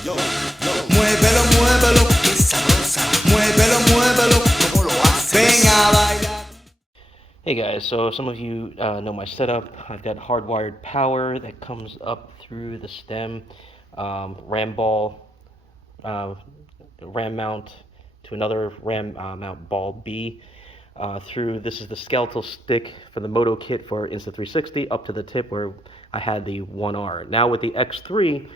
Muévelo, muévelo, qué sabrosa. Muévelo, muévelo, como lo haces. Ven a bailar. Hey guys, so some of you know my setup. I've got hardwired power that comes up through the stem, RAM ball, RAM mount to another RAM mount ball B. Through this is the skeletal stick for the moto kit for Insta360 up to the tip where I had the OneR. Now with the X3,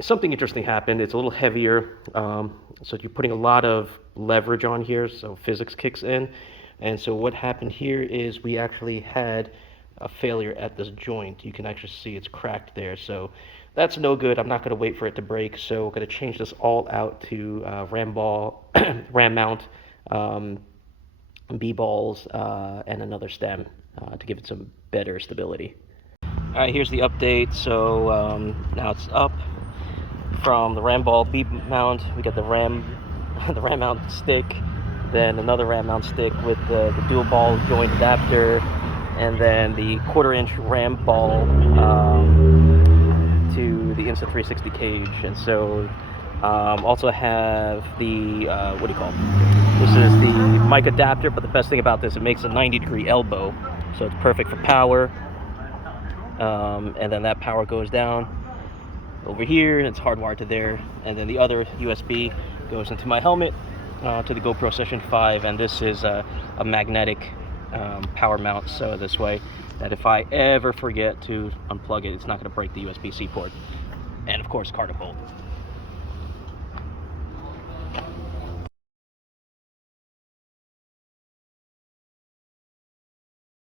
something interesting happened. It's a little heavier, so you're putting a lot of leverage on here, so physics kicks in. And so what happened here is we actually had a failure at this joint. You can actually see it's cracked there, so that's no good. I'm not going to wait for it to break, so I'm going to change this all out to RAM ball, RAM mount, B balls, and another stem to give it some better stability. All right, here's the update. So now it's up from the RAM ball B mount. We got the RAM mount stick, then another RAM mount stick with the dual ball joint adapter, and then the 1/4-inch RAM ball to the Insta360 cage. And so also have the what do you call it? This is the mic adapter, but the best thing about this, it makes a 90-degree elbow, so it's perfect for power. And then that power goes down over here, and it's hardwired to there, and then the other USB goes into my helmet to the GoPro Session 5, and this is a magnetic power mount, so this way that if I ever forget to unplug it, it's not going to break the USB-C port, and of course Carter bolt.